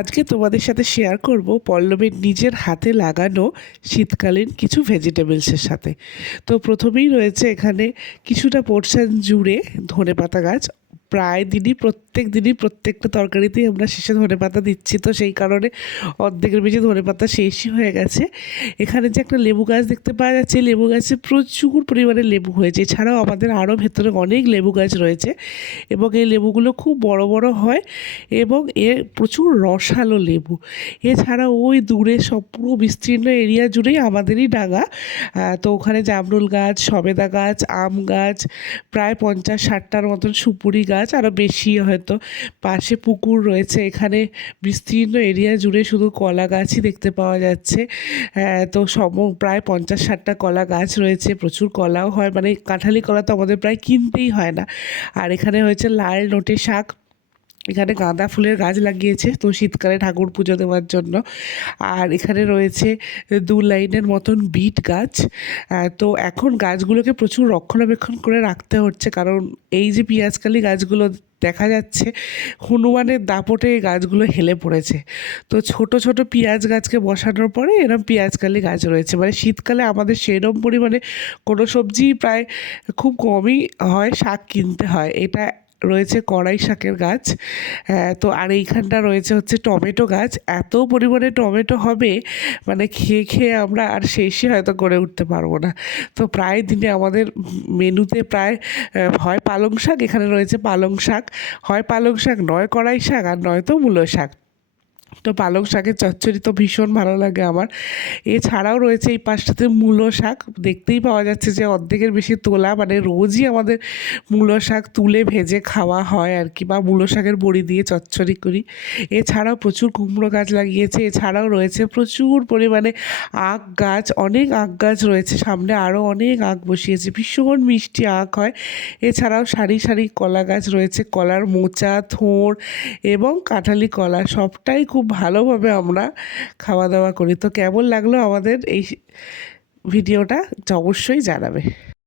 আজকে তোমাদের সাথে শেয়ার করব পল্লবীর নিজের হাতে লাগানো শীতকালীন কিছু ভেজিটেবলসের সাথে। তো প্রথমেই রয়েছে এখানে কিছুটা পোর্শন জুড়ে ধনেপাতা গাছ। প্রায় প্রত্যেক দিনই প্রত্যেকটা তরকারিতেই আমরা শেষে ধনেপাতা দিচ্ছি, তো সেই কারণে অর্ধেকের বেশি ধনেপাতা শেষই হয়ে গেছে। এখানে যে একটা লেবু গাছ দেখতে পাওয়া যাচ্ছে, লেবু গাছে প্রচুর পরিমাণে লেবু হয়েছে। এছাড়াও আমাদের আরও ভেতরে অনেক লেবু গাছ রয়েছে এবং এই লেবুগুলো খুব বড় বড় হয় এবং এর প্রচুর রসালো লেবু। এছাড়া ওই দূরে সব পুরো বিস্তীর্ণ এরিয়া জুড়েই আমাদেরই ডাঙা। তো ওখানে জামরুল গাছ, সবেদা গাছ, আম গাছ, প্রায় 50-60টার মতন সুপুরি গাছ, আরও বেশি হয়তো। পাশে পুকুর রয়েছে। এখানে বিস্তীর্ণ এরিয়া জুড়ে শুধু কলা গাছই দেখতে পাওয়া যাচ্ছে। তো প্রায় 50-60টা কলা গাছ রয়েছে। প্রচুর কলাও হয়, মানে কাঁঠালি কলা তো আমাদের প্রায় কিনতেই হয় না। আর এখানে হয়েছে লাল নোটে শাক। এখানে গাঁদা ফুলের গাছ লাগিয়েছে তো শীতকালে ঠাকুর পুজো দেওয়ার জন্য। আর এখানে রয়েছে 2 লাইনের মতন বিট গাছ। তো এখন গাছগুলোকে প্রচুর রক্ষণাবেক্ষণ করে রাখতে হচ্ছে, কারণ এই যে পেঁয়াজকালি গাছগুলো দেখা যাচ্ছে, হনুমানের দাপটে এই গাছগুলো হেলে পড়েছে। তো ছোট ছোট পেঁয়াজ গাছকে বসানোর পরে এরম পেঁয়াজকালি গাছ রয়েছে। মানে শীতকালে আমাদের সেরম পরিমাণে কোনো সবজি প্রায় খুব কমই হয়, শাক কিনতে হয়। এটা রয়েছে কড়াই শাকের গাছ। তো আর এইখানটা রয়েছে হচ্ছে টমেটো গাছ। এত পরিমাণে টমেটো হবে, মানে খেয়ে খেয়ে আমরা আর শেষই হয়তো করে উঠতে পারবো না। তো প্রায় দিনে আমাদের মেনুতে প্রায় হয় পালং শাক, এখানে রয়েছে পালং শাক, হয় পালং শাক, নয় কড়াই শাক, আর নয়তো মূলো শাক। তো পালং শাকের চচ্চড়ি তো ভীষণ ভালো লাগে আমার। এছাড়াও রয়েছে এই পাশটাতে মূলো শাক। দেখতেই পাওয়া যাচ্ছে যে অর্ধেকের বেশি তোলা, মানে রোজই আমাদের মূলো শাক তুলে ভেজে খাওয়া হয় আর কি, বা মূলো শাকের বড়ি দিয়ে চচ্চড়ি করি। এছাড়াও প্রচুর কুমড়ো গাছ লাগিয়েছে। এছাড়াও রয়েছে প্রচুর পরিমাণে আখ গাছ, অনেক আখ গাছ রয়েছে। সামনে আরও অনেক আখ বসিয়েছে, ভীষণ মিষ্টি আখ হয়। এছাড়াও সারি সারি কলা গাছ রয়েছে, কলার মোচা, থোড় এবং কাঁঠালি কলা সবটাই খুব ভালোভাবে আমরা খাওয়া দাওয়া করি। তো কেমন লাগলো আমাদের এই ভিডিওটা অবশ্যই জানাবে।